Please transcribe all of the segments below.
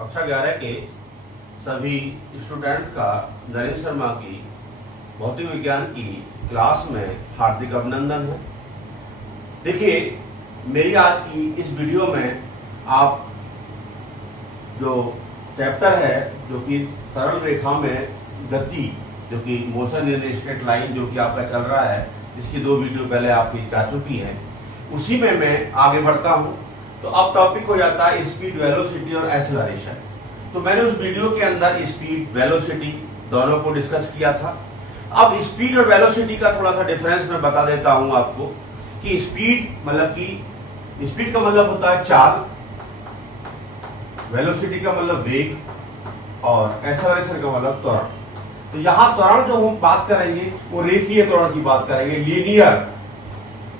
कक्षा 11 के सभी स्टूडेंट का नरेश शर्मा की भौतिक विज्ञान की क्लास में हार्दिक अभिनंदन है। देखिए, मेरी आज की इस वीडियो में आप जो चैप्टर है जो कि सरल रेखा में गति, जो कि मोशन इन स्ट्रेट लाइन जो कि आपका चल रहा है, इसकी 2 वीडियो पहले आपकी जा चुकी है, उसी में मैं आगे बढ़ता हूं। तो अब टॉपिक हो जाता है स्पीड, वेलोसिटी और एक्सेलरेशन। तो मैंने उस वीडियो के अंदर स्पीड, वेलोसिटी दोनों को डिस्कस किया था। अब स्पीड और वेलोसिटी का थोड़ा सा डिफरेंस मैं बता देता हूं आपको कि स्पीड का मतलब होता है चाल, वेलोसिटी का मतलब वेग और एक्सेलरेशन का मतलब त्वरण। तो यहां त्वरण जो हम बात करेंगे वो रेखीय त्वरण की बात करेंगे,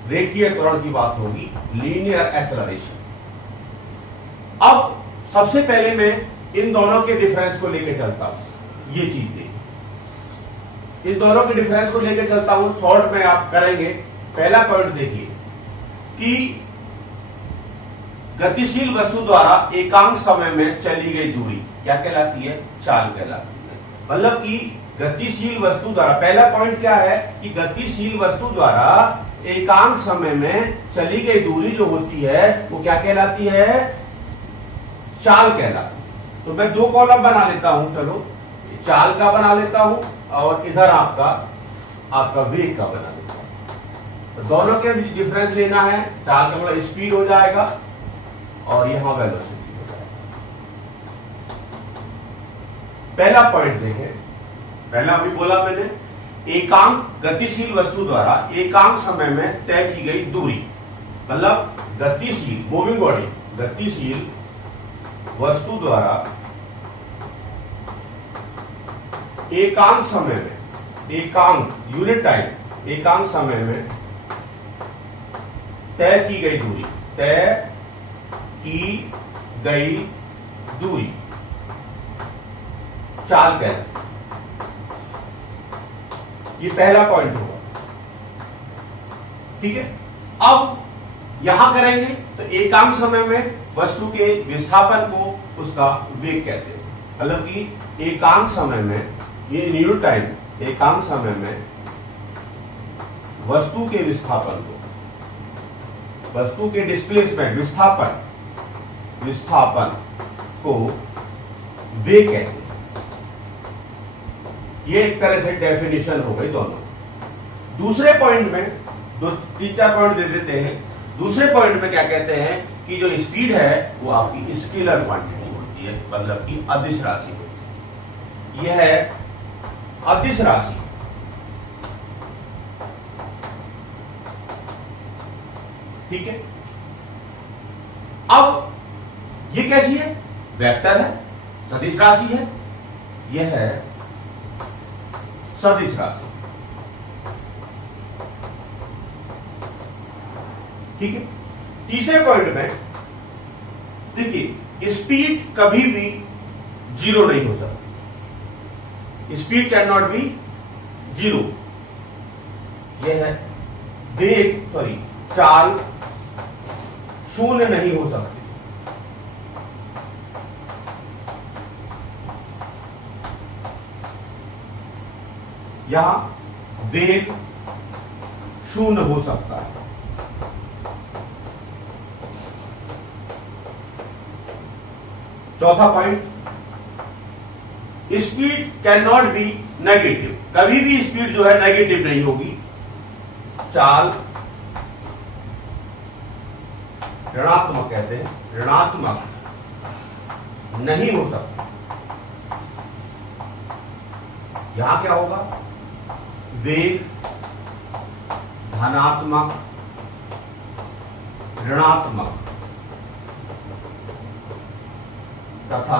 रेखीय त्वरण की बात होगी, लीनियर एक्सेलरेशन। अब सबसे पहले मैं इन दोनों के डिफरेंस को लेकर चलता हूं। ये चीज देखिए, इन दोनों के डिफरेंस को लेकर चलता हूं, शॉर्ट में आप करेंगे। पहला पॉइंट देखिए कि गतिशील वस्तु द्वारा एकांक समय में चली गई दूरी क्या कहलाती है? चाल कहलाती है। मतलब कि गतिशील वस्तु द्वारा, पहला पॉइंट क्या है कि गतिशील वस्तु द्वारा एकांक समय में चली गई दूरी जो होती है वो क्या कहलाती है? चाल कहलाती है। तो मैं 2 कॉलम बना लेता हूं, चलो चाल का बना लेता हूं और इधर आपका वेग का बना लेता हूं। तो दोनों के डिफरेंस लेना है। चाल का मतलब स्पीड हो जाएगा और यहां वेलोसिटी हो जाएगा। पहला पॉइंट देखें, पहला अभी बोला मैंने, एकांक गतिशील वस्तु द्वारा एकांक समय में तय की गई दूरी, मतलब गतिशील मूविंग बॉडी, गतिशील वस्तु द्वारा एकांक समय में, एकांक यूनिट टाइम, एकांक समय में तय की गई दूरी, तय की गई दूरी चाल कहते हैं। ये पहला पॉइंट होगा, ठीक है। अब यहां करेंगे तो एकांक समय में वस्तु के विस्थापन को उसका वेग कहते हैं। मतलब कि एकांक समय में, ये यूनिट टाइम, एकांक समय में वस्तु के विस्थापन को, वस्तु के डिस्प्लेसमेंट, विस्थापन को वेग कहते हैं। ये एक तरह से डेफिनेशन हो गई दोनों। दूसरे पॉइंट में 2-3-4 पॉइंट दे देते हैं। दूसरे पॉइंट में क्या कहते हैं कि जो स्पीड है वो आपकी स्केलर क्वांटिटी होती है, मतलब कि अदिश राशि होती है। यह है अदिश राशि, ठीक है। अब ये कैसी है? वेक्टर है, सदिश राशि है। यह है सदिश राशि, ठीक है। तीसरे पॉइंट में देखिए, स्पीड कभी भी 0 नहीं हो सकती। Speed can not be 0। यह है वेग, चाल 0 नहीं हो सकती। यहां वेग 0 हो सकता है। चौथा point, speed can not be negative. कभी भी स्पीड जो है नेगेटिव नहीं होगी। चाल ऋणात्मक कहते हैं, ऋणात्मक नहीं हो सकती। यहां क्या होगा? वेग धनात्मक, ऋणात्मक तथा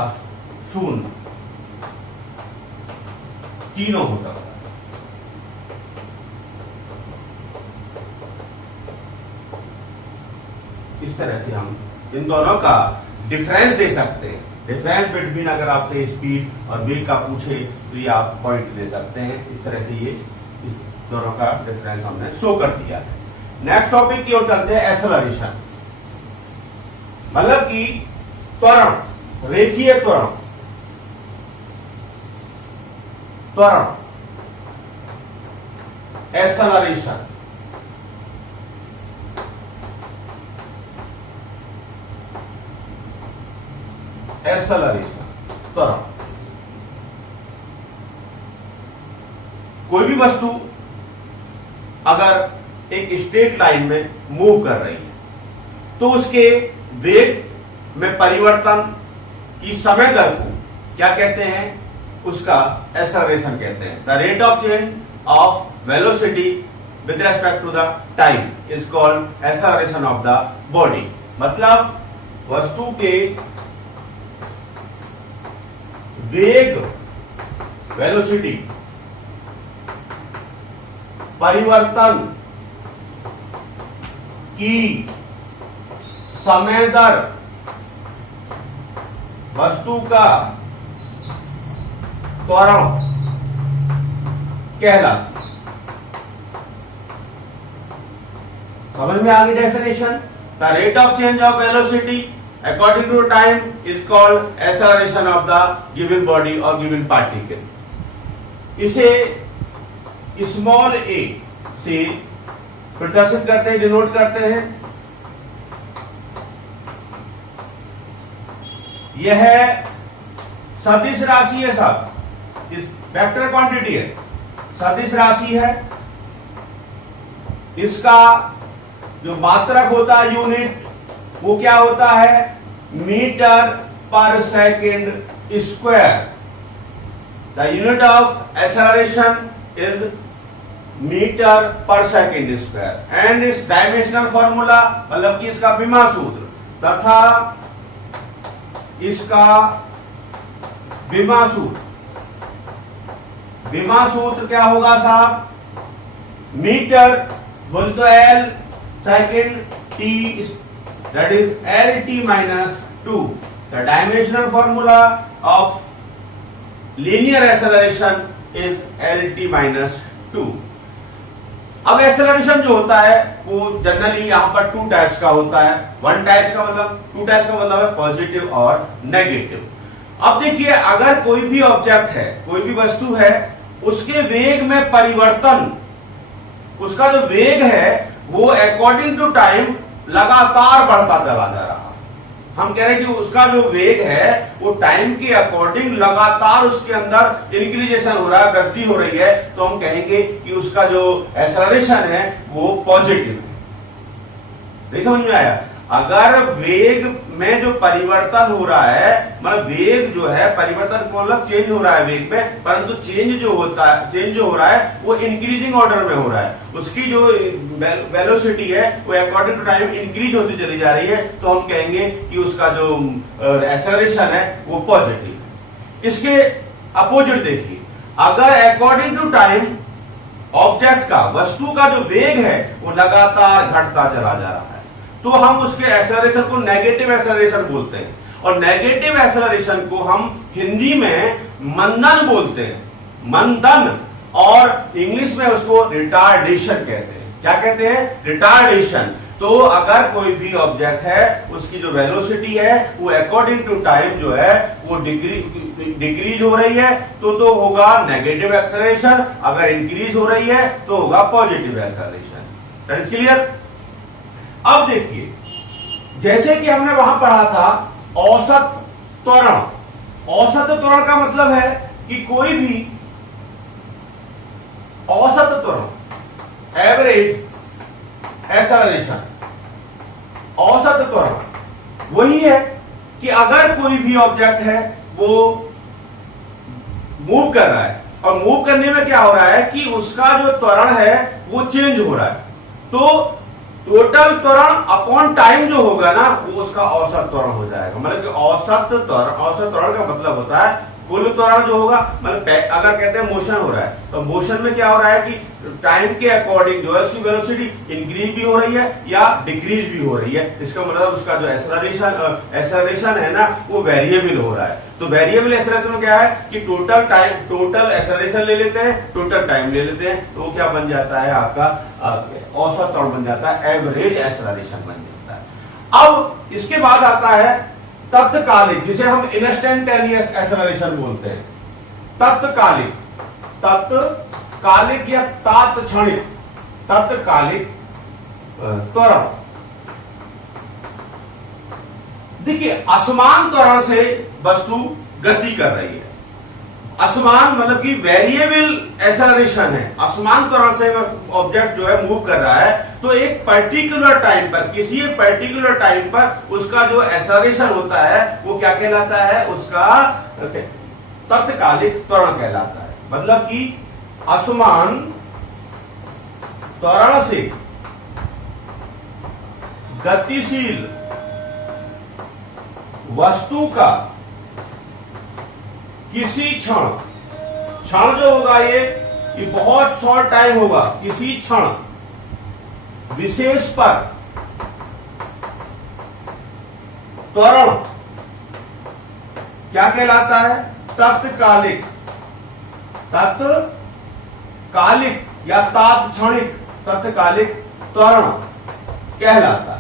0 तीनों हो सकता है। इस तरह से हम इन दोनों का डिफरेंस दे सकते हैं। डिफरेंस बिटवीन, अगर आपसे स्पीड और वेग का पूछे तो ये आप पॉइंट दे सकते हैं। इस तरह से ये दोनों का डिफरेंस हमने शो कर दिया है। नेक्स्ट टॉपिक की ओर चलते हैं, एक्सेलरेशन। मतलब कि त्वरण, रेखीय त्वरण, त्वरण एक्सेलरेशन, एक्सेलरेशन त्वरण। कोई भी वस्तु अगर एक स्ट्रेट लाइन में मूव कर रही है तो उसके वेग में परिवर्तन की समय दर को क्या कहते हैं, उसका एक्सेलरेशन कहते हैं। The rate of change of velocity with respect to the time is called acceleration of the body. मतलब वस्तु के वेग, वेलोसिटी, परिवर्तन की समय दर वस्तु का त्वरण कहलाती है। समझ में आ गई definition? The rate of change of velocity according to time is called acceleration of the given body or given particle। इसे स्मॉल a से प्रदर्शित करते हैं, डिनोट करते हैं। यह सदिश राशि है साहब, इस वेक्टर क्वांटिटी है, सदिश राशि है। इसका जो मात्रक होता है यूनिट, वो क्या होता है, metre per second square. The unit of acceleration is metre per second square and इस डायमेंशनल फॉर्मूला मतलब कि इसका विमा सूत्र तथा इसका विमा सूत्र क्या होगा साहब, मीटर बोल तो L second T, that is LT minus 2। The dimensional formula of linear acceleration is LT minus 2। अब एक्सेलरेशन जो होता है वो जनरली यहां पर टू टाइप्स का होता है। टू टाइप्स का मतलब है पॉजिटिव और नेगेटिव। अब देखिए, अगर कोई भी ऑब्जेक्ट है, कोई भी वस्तु है, उसके वेग में परिवर्तन, उसका जो वेग है वो अकॉर्डिंग टू टाइम लगातार बढ़ता चला जा रहा है। हम कह रहे हैं कि उसका जो वेग है वो टाइम के अकॉर्डिंग लगातार उसके अंदर इंक्रीजेशन हो रहा है, वृद्धि हो रही है, तो हम कहेंगे कि उसका जो एक्सेलरेशन है वो पॉजिटिव है। नहीं समझ में आया? अगर वेग में जो परिवर्तन हो रहा है, मतलब वेग जो है परिवर्तन मतलब चेंज हो रहा है वेग में, परंतु चेंज जो हो रहा है वो इंक्रीजिंग ऑर्डर में हो रहा है। उसकी जो वेलोसिटी है वो अकॉर्डिंग टू टाइम इंक्रीज होती चली जा रही है, तो हम कहेंगे कि उसका जो एक्सेलरेशन है वो पॉजिटिव है। इसके अपोजिट देखिए, अगर अकॉर्डिंग टू टाइम ऑब्जेक्ट का, वस्तु का जो वेग है वो लगातार घटता चला जा रहा है, तो हम उसके एक्सेलरेशन को नेगेटिव एक्सेलरेशन बोलते हैं। और नेगेटिव एक्सेलरेशन को हम हिंदी में मंदन बोलते हैं, मंदन, और इंग्लिश में उसको रिटार्डेशन कहते हैं। क्या कहते हैं? रिटार्डेशन। तो अगर कोई भी ऑब्जेक्ट है, उसकी जो वेलोसिटी है वो अकॉर्डिंग टू टाइम जो है वो डिक्रीज हो रही है, तो होगा नेगेटिव एक्सेलरेशन। अगर इंक्रीज हो रही है तो होगा positive acceleration. That is clear? अब देखिए, जैसे कि हमने वहां पढ़ा था औसत त्वरण। औसत त्वरण का मतलब है कि कोई भी औसत त्वरण, एवरेज एक्सेलरेशन, औसत त्वरण वही है कि अगर कोई भी ऑब्जेक्ट है वो मूव कर रहा है, और मूव करने में क्या हो रहा है कि उसका जो त्वरण है वो चेंज हो रहा है, तो टोटल त्वरण अपॉन टाइम जो होगा ना वो उसका औसत त्वरण हो जाएगा। मतलब कि औसत त्वरण का मतलब होता है कुल त्वरण जो होगा। मतलब अगर कहते हैं मोशन हो रहा है, तो मोशन में क्या हो रहा है कि टाइम के अकॉर्डिंग जो है उसकी वेलोसिटी इंक्रीज भी हो रही है या डिक्रीज भी हो रही है। इसका मतलब उसका जो एक्सेलरेशन है ना वो वेरिएबल हो रहा है। तो वेरिएबल एक्सेलरेशन क्या है कि टोटल एक्सेलरेशन ले लेते हैं, टोटल टाइम ले लेते हैं, तो वो क्या बन जाता है, आपका औसत त्वरण बन जाता है, एवरेज एक्सेलरेशन बन जाता है। अब इसके बाद आता है तत्कालिक, जिसे हम इंस्टेंटेनियस एक्सेलरेशन बोलते हैं, तत्कालिक, तत्कालिक या तात्क्षणिक, तत्कालिक त्वरण। देखिए असमान त्वरण से वस्तु गति कर रही है। असमान मतलब कि वेरिएबल एक्सेलरेशन है। असमान त्वरण से ऑब्जेक्ट जो है मूव कर रहा है, तो एक पर्टिकुलर टाइम पर, किसी एक पर्टिकुलर टाइम पर उसका जो एक्सेलरेशन होता है वो क्या कहलाता है, उसका तत्कालिक त्वरण कहलाता है। मतलब कि असमान त्वरण से गतिशील वस्तु का किसी क्षण, क्षण जो होगा ये बहुत शॉर्ट टाइम होगा, किसी क्षण विशेष पर त्वरण क्या कहलाता है, तत्कालिक, तत्कालिक या तात्क्षणिक तत्कालिक त्वरण कहलाता है।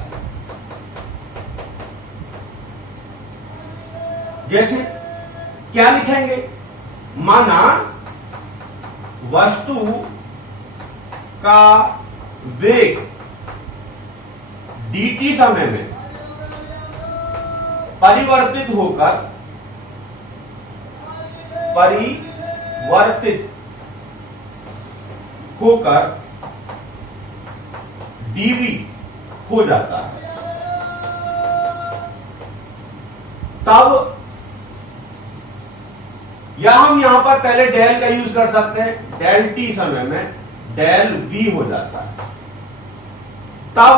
जैसे क्या लिखेंगे, माना वस्तु का वेग dt समय में परिवर्तित होकर dv हो जाता है, तब या हम यहां पर पहले डेल का यूज कर सकते हैं, डेल t समय में डेल v हो जाता है। तब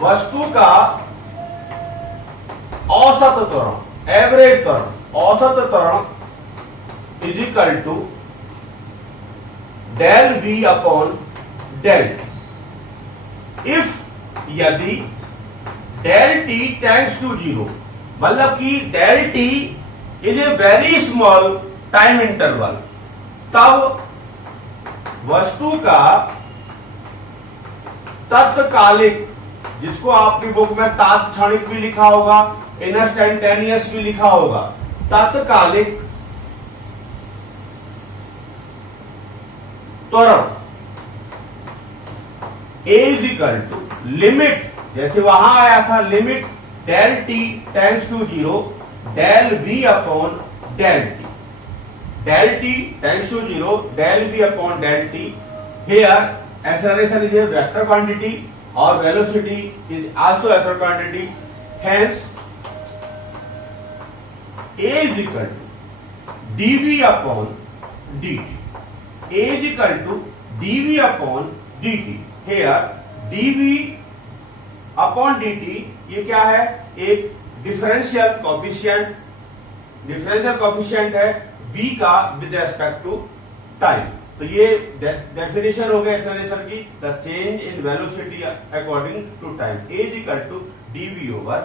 वस्तु का औसत त्वरण, एवरेज त्वरण, औसत त्वरण is equal to del v upon del t. If यदि डेल t टेंड्स टू 0, मतलब कि del t is a very small time interval, तब वस्तु का तत्कालिक, जिसको आपकी बुक में तात्क्षणिक भी लिखा होगा, इंस्टेंटेनियस भी लिखा होगा, तत्कालिक त्वरण a is equal to limit, जैसे वहां आया था limit del t tends to 0 del v upon del t, del t tends to 0 del v upon del t। Here acceleration is a vector quantity or velocity is also a vector quantity, hence a is equal to dv upon dt, a is equal to dv upon dt। here dv upon dt ये क्या है, एक differential coefficient, differential coefficient है v का with respect to time. तो ये definition हो गया एक्सेलरेशन की, the change in velocity according to time, a is equal to dv over